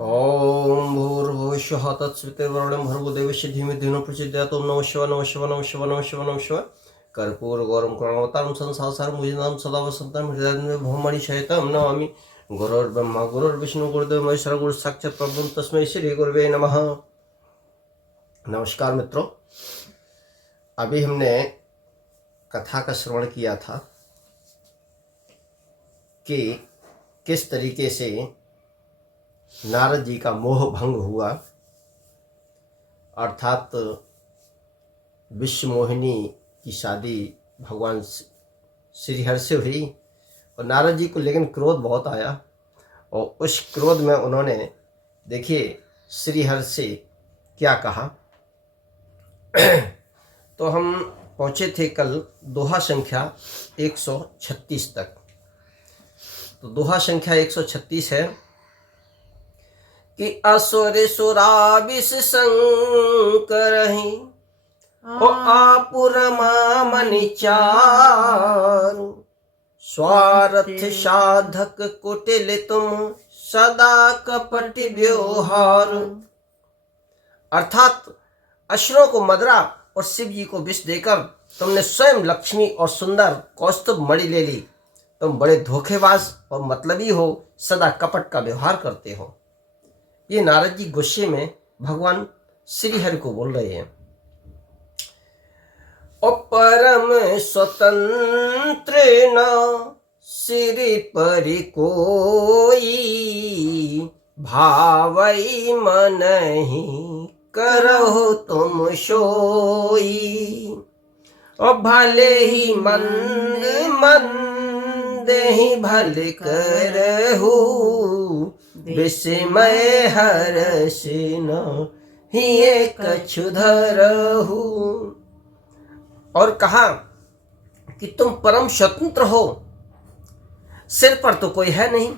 ओम भूर्भुवस्सुः तत्सवितुर्वरेण्यं भर्गो देवस्य धीमहि धियो न प्रचोदयात्। ओम नमः शिवाय नमः शिवाय नमः शिवाय नमः शिवाय नमः शिवाय। कर्पूरगौरं करुणावतारं संसारसारं भुजगं सदा वसन्तं हृदये भौमणिसहितं नमामि। गुरुर्ब्रह्मा गुरुर्विष्णु गुरुदेव महेश्वर गुरु साक्षात् परब्रह्म तस्मै श्री गुरुवे नमः। नमस्कार मित्रों, अभी हमने कथा का श्रवण किया था कि किस तरीके से नारद जी का मोह भंग हुआ, अर्थात विश्व मोहिनी की शादी भगवान श्रीहरि से हुई और नारद जी को लेकिन क्रोध बहुत आया और उस क्रोध में उन्होंने देखिए श्रीहरि से क्या कहा। तो हम पहुँचे थे कल दोहा संख्या 136 तक। तो दोहा संख्या 136 है कि असुर सुराविस संकरहि ओ आपुर मामनि चारु। स्वार्थ साधक कुटिल तुम सदा कपट व्यवहार। अर्थात असुरों को मदरा और शिव जी को विष देकर तुमने स्वयं लक्ष्मी और सुंदर कौस्तुभ मणि ले ली। तुम बड़े धोखेबाज और मतलबी हो, सदा कपट का व्यवहार करते हो। ये नारद जी गुस्से में भगवान श्रीहरि को बोल रहे हैं। और परम स्वतंत्र न सिर पर कोई, भावई मन ही करहो तुम सोई। और भले ही मंद मंद ही भले करहु, विस्मय हर्ष न ही कछु धरहु। और कहा कि तुम परम स्वतंत्र हो, सिर पर तो कोई है नहीं,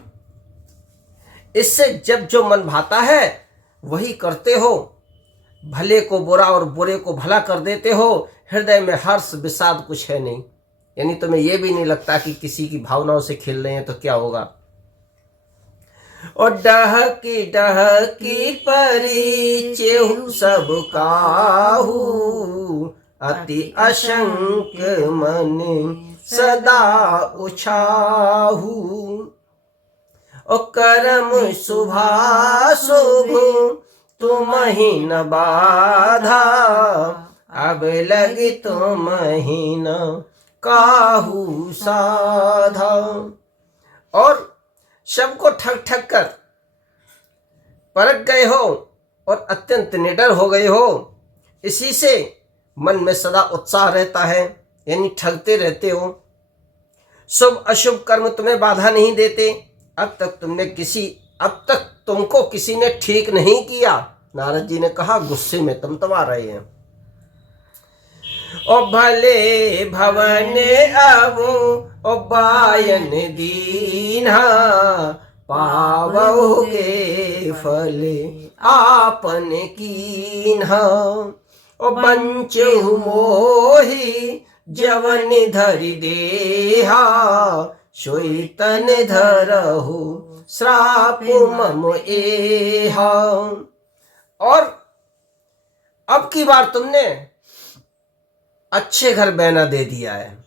इससे जब जो मन भाता है वही करते हो। भले को बुरा और बुरे को भला कर देते हो। हृदय में हर्ष विषाद कुछ है नहीं, यानी तुम्हें यह भी नहीं लगता कि किसी की भावनाओं से खेल रहे हैं तो क्या होगा। और डहकी परिचय सब काहू, अति अशंक मन सदा उछाहू। और करम शुभा शुभ तुम ही न बाधा, अब लगी तुम ही न काहू साधा। और सबको ठग ठग कर परख गए हो और अत्यंत निडर हो गए हो। इसी से मन में सदा उत्साह रहता है, यानी ठगते रहते हो। शुभ अशुभ कर्म तुम्हें बाधा नहीं देते। अब तक तुमको किसी ने ठीक नहीं किया। नारद जी ने कहा गुस्से में तमतमा रहे हैं। ओ भले भवन अब ओ बायन दीन्हा, पावोगे फल आपन कीन्हा। ओ बंचहु मोहि जवन धरि देहा, सोई तन धरहु श्राप मम एहा। और अब की बार तुमने अच्छे घर बहना दे दिया है,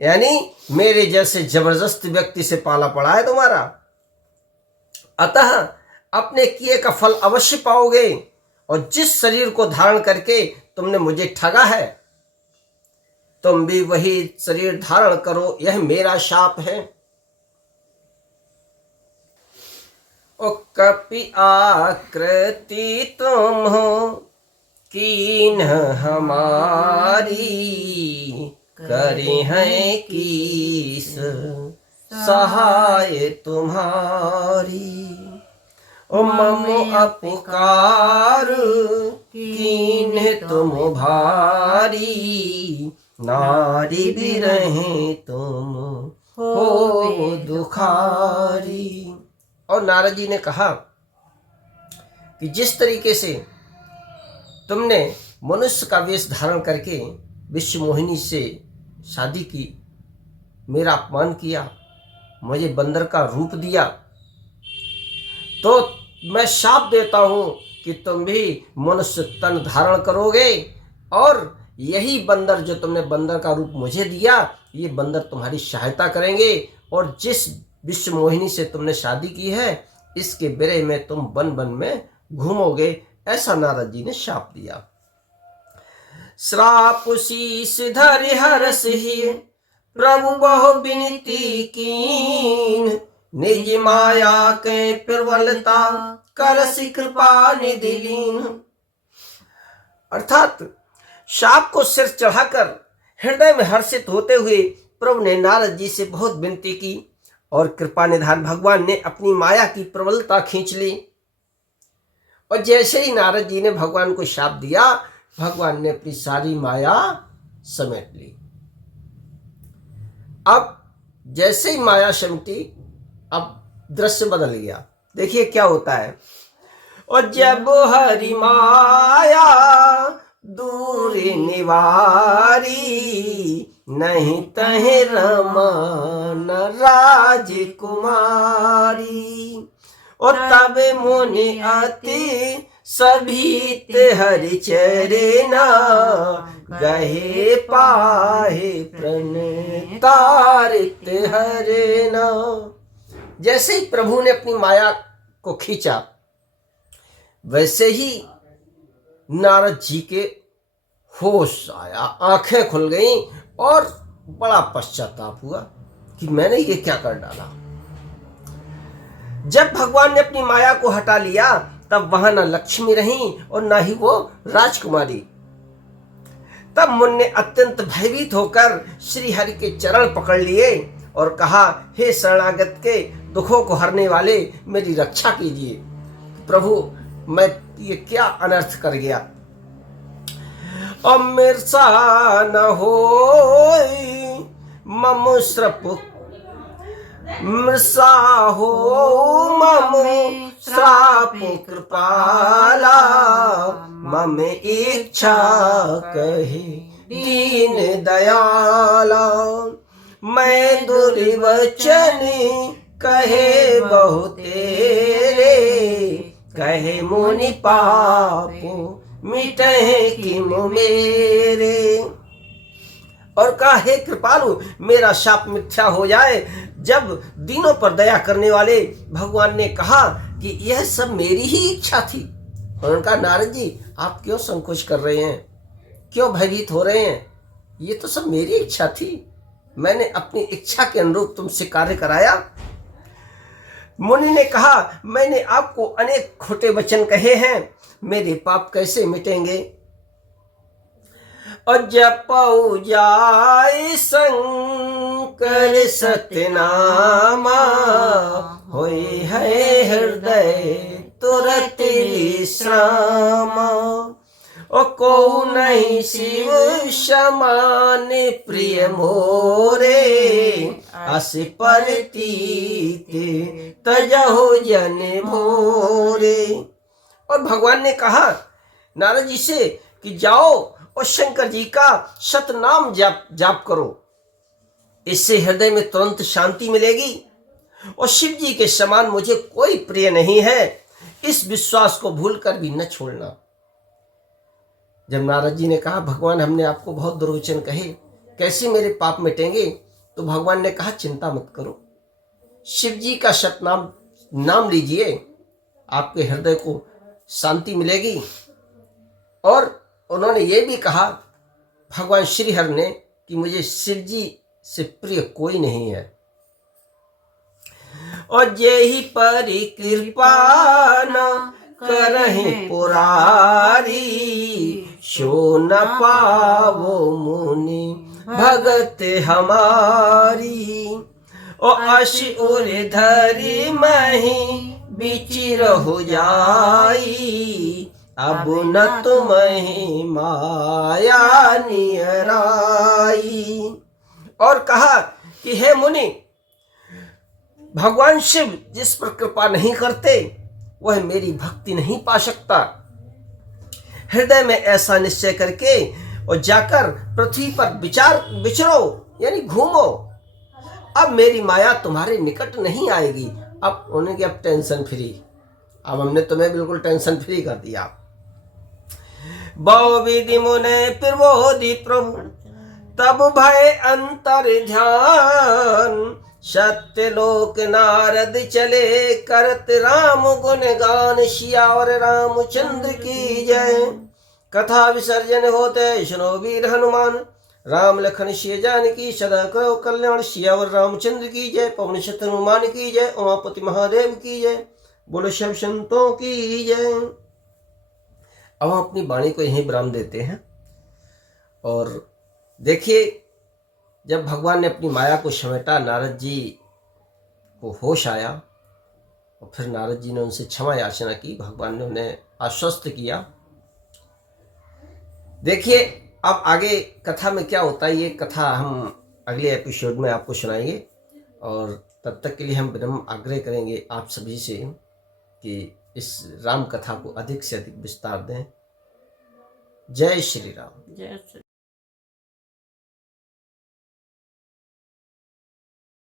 यानी मेरे जैसे जबरदस्त व्यक्ति से पाला पड़ा है तुम्हारा। अतः अपने किए का फल अवश्य पाओगे। और जिस शरीर को धारण करके तुमने मुझे ठगा है, तुम भी वही शरीर धारण करो, यह मेरा शाप है। ओ कपि आकृति तुम हो कीन हमारी, करी है कीस सहाय तुम्हारी। ओ मम अपकार कीन तुम भारी, नारी भी रहे तुम हो दुखारी। और नारद जी ने कहा कि जिस तरीके से तुमने मनुष्य का वेश धारण करके विश्व मोहिनी से शादी की, मेरा अपमान किया, मुझे बंदर का रूप दिया, तो मैं शाप देता हूं कि तुम भी मनुष्य तन धारण करोगे और यही बंदर जो तुमने बंदर का रूप मुझे दिया, ये बंदर तुम्हारी सहायता करेंगे और जिस विश्व मोहिनी से तुमने शादी की है इसके विरह में तुम वन वन में घूमोगे। ऐसा नारद जी ने शाप दिया। श्राप शीस धरि हरस ही प्रभु बहु विनती कीन, निज माया के प्रबलता करसि कृपा निधि लीन। अर्थात शाप को सिर चढ़ाकर हृदय में हर्षित होते हुए प्रभु ने नारद जी से बहुत विनती की और कृपा निधान भगवान ने अपनी माया की प्रबलता खींच ली। और जैसे ही नारद जी ने भगवान को शाप दिया, भगवान ने अपनी सारी माया समेट ली। अब जैसे ही माया समेटी, अब दृश्य बदल गया। देखिए क्या होता है। और जब हरि माया दूर निवारी, नहीं तहे रमान राजकुमारी। और तब मुनि अति सभी हरि चरना, गहे पाहे प्रणतारित हरेना। जैसे ही प्रभु ने अपनी माया को खींचा, वैसे ही नारद जी के होश आया, आंखें खुल गईं और बड़ा पश्चाताप हुआ कि मैंने ये क्या कर डाला। जब भगवान ने अपनी माया को हटा लिया, तब वहां न लक्ष्मी रही और न ही वो राजकुमारी। तब मुनि ने अत्यंत भयभीत होकर श्री हरि के चरण पकड़ लिए और कहा, हे शरणागत के दुखों को हरने वाले, मेरी रक्षा कीजिए। प्रभु, मैं ये क्या अनर्थ कर गया। अमृषा न होई ममु श्रप, मृषा हो ममु श्राप कृपाला, मम इच्छा कहे दीन दयाला। मैं दुर्वचन कहे बहु तेरे, कहे मुनि पापो मिटहे किमु मेरे। और कहा, हे कृपालु, मेरा शाप मिथ्या हो जाए। जब दीनों पर दया करने वाले भगवान ने कहा कि यह सब मेरी ही इच्छा थी। उन्होंने कहा, नारद जी, आप क्यों संकोच कर रहे हैं, क्यों भयभीत हो रहे हैं? ये तो सब मेरी इच्छा थी, मैंने अपनी इच्छा के अनुरूप तुमसे कार्य कराया। मुनि ने कहा, मैंने आपको अनेक खोटे वचन कहे हैं, मेरे पाप कैसे मिटेंगे। और जपौ जाय शंकर सतनामा, होय है हृदय तुरत विश्रामा। और को नहीं शिव समान प्रिय मोरे, अस परतीत तजहु जन भोरे। और भगवान ने कहा नारद जी से कि जाओ और शंकर जी का शतनाम जाप करो, इससे हृदय में तुरंत शांति मिलेगी। और शिव जी के समान मुझे कोई प्रिय नहीं है, इस विश्वास को भूलकर भी न छोड़ना। जब नारद जी ने कहा, भगवान, हमने आपको बहुत दुर्वचन कहे, कैसे मेरे पाप मिटेंगे, तो भगवान ने कहा, चिंता मत करो, शिव जी का शतनाम नाम लीजिए, आपके हृदय को शांति मिलेगी। और उन्होंने ये भी कहा, भगवान श्री हरि ने, कि मुझे शिव जी से प्रिय कोई नहीं है। और जेहि परि कृपा न करहि पुरारी, सो न पावो मुनि भगत हमारी। और असी उर धरि मही बिचिर हो जाई, अब न तुम्हें माया नियराई। और कहा कि हे मुनि, भगवान शिव जिस पर कृपा नहीं करते, वह मेरी भक्ति नहीं पा सकता। हृदय में ऐसा निश्चय करके और जाकर पृथ्वी पर विचरो, यानी घूमो। अब मेरी माया तुम्हारे निकट नहीं आएगी। अब उन्हें अब टेंशन फ्री, अब हमने तुम्हें बिल्कुल टेंशन फ्री कर दिया। बहु विधि मुने प्रबोधि प्रभु तब भय अंतर ध्यान। सत्य लोक नारद चले करत राम गुण गान। सियावर रामचंद्र की जय। कथा विसर्जन होते सुनो वीर हनुमान। राम लखन सिय जानकी सदा करो कल्याण। सियावर रामचंद्र की जय। पवन सुत हनुमान की जय। उमापति महादेव की जय। बोलो सब संतों की जय। अब हम अपनी वाणी को यहीं विराम देते हैं। और देखिए, जब भगवान ने अपनी माया को समेटा, नारद जी को होश आया और फिर नारद जी ने उनसे क्षमा याचना की। भगवान ने उन्हें आश्वस्त किया। देखिए अब आगे कथा में क्या होता है, ये कथा हम अगले एपिसोड में आपको सुनाएंगे। और तब तक के लिए हम विनम्र आग्रह करेंगे आप सभी से कि इस राम कथा को अधिक से अधिक विस्तार दें। जय श्री राम। जय श्री